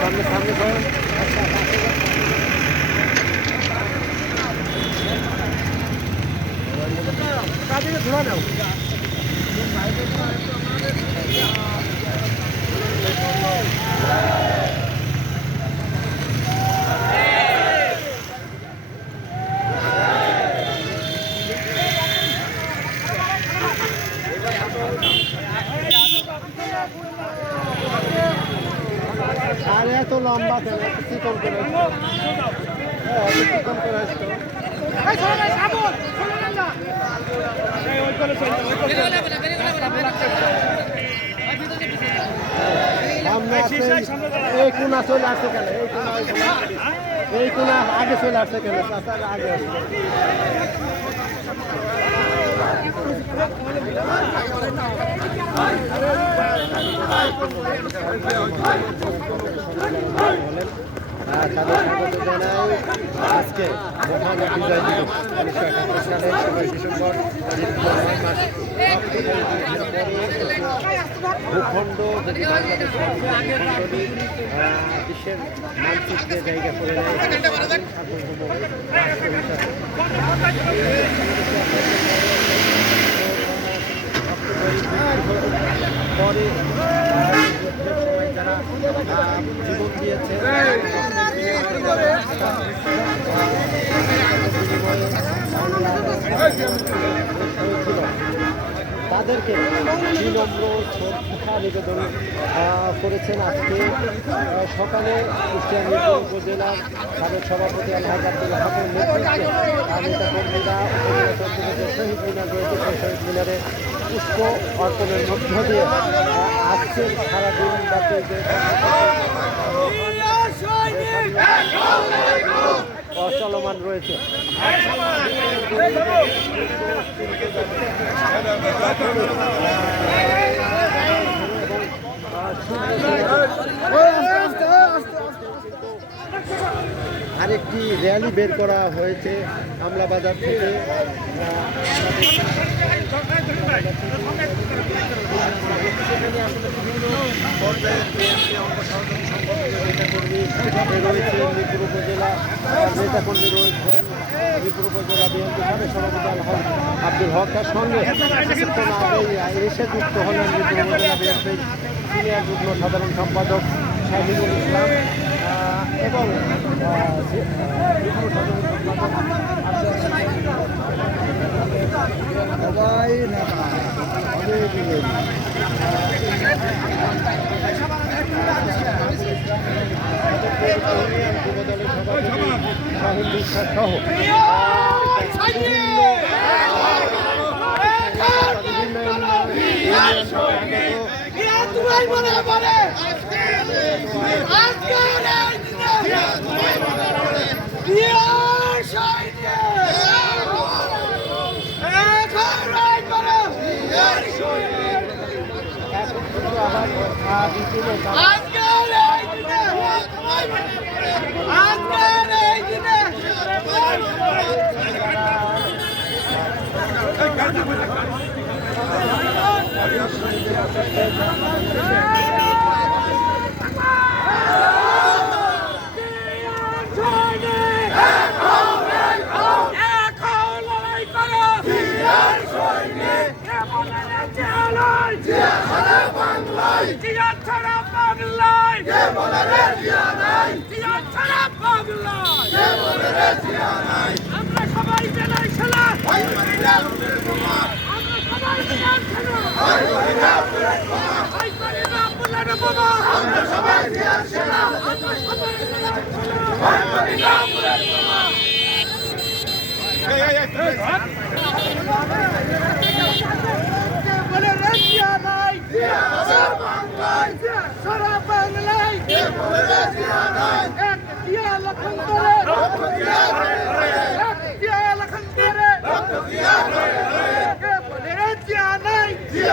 সামনে সামনে। কাদিকে ধরা নাও আর এত লম্বা কেন এত চিকন করে হ্যাঁ এত চিকন করে আসতো সামনে আছে, এই কোনা চলে আসছে কেন? এই কোনা এই কোনা। আগে চলে আসছে কেন? আগে আসছে। আর তাদের স্বাগত আজকে মহান বিজয় ডিসেম্বর ভূখণ্ড যদি বিশ্বের মানচিত্রে জায়গা করে পরে যারা জীবন দিয়েছে। তাদেরকে বিনম্র শ্রদ্ধা নিবেদন করেছেন আজকে সকালে মিরপুর উপজেলার সাবেক সভাপতি আলহাজ উপজেলা চৌধুরীতে শহীদ মিনার রয়েছে, সেই শহীদ মিনারে পুষ্প অর্পণের মধ্য দিয়ে আজকের সারাদিন ব্যাপী যে আহ, চলমান রয়েছে। আরেকটি র্যালি বের করা হয়েছে আমলাবাজার থেকে। সেখানে আসলে বিভিন্ন পর্যায়ের বিএনপি অঙ্গ সহযোগী সংগঠনের নেতাকর্মী রয়েছে মিরপুর উপজেলা নেতাকর্মী রয়েছে মিরপুর উপজেলা বিএনপি সাবেক সভাপতি আব্দুল হক তার সঙ্গে এসে যুক্ত হলেন মিরপুর উপজেলা বিএনপির সিনিয়র যুগ্ম সাধারণ সম্পাদক শাহিনুল ইসলাম এবং যুগ্ম শাহুল বিশ্বাস সহ আবার বিপুল আমরা সবাই জেলায় ছিলাম আমরা সবাই জেলায় ছিলাম ভাই করি না বুলার বাবা আমরা সবাই ছিলাম আমরা সবাই জেলায়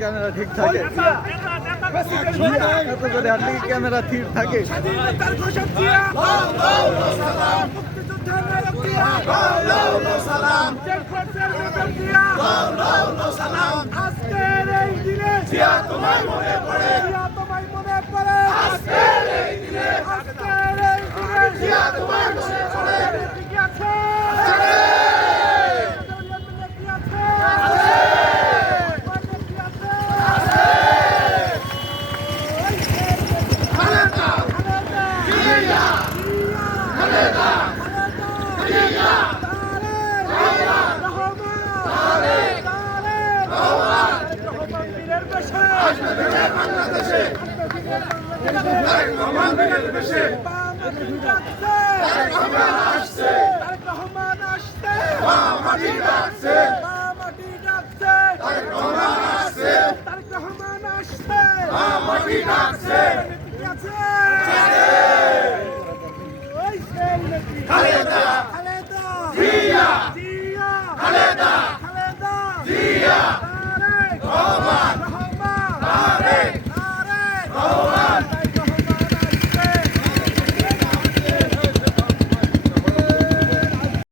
ক্যামেরা ঠিক থাকে এত ক্যামেরা ঠিক থাকে মনে পড়ে জিয়া তোমায় মনে পড়ে আজকের এই দিনে আজকের এই দিনে জিয়া তোমায় মনে পড়ে কি আছে কি আছে আছে খালেদা খালেদা জিয়া খালেদা খালেদা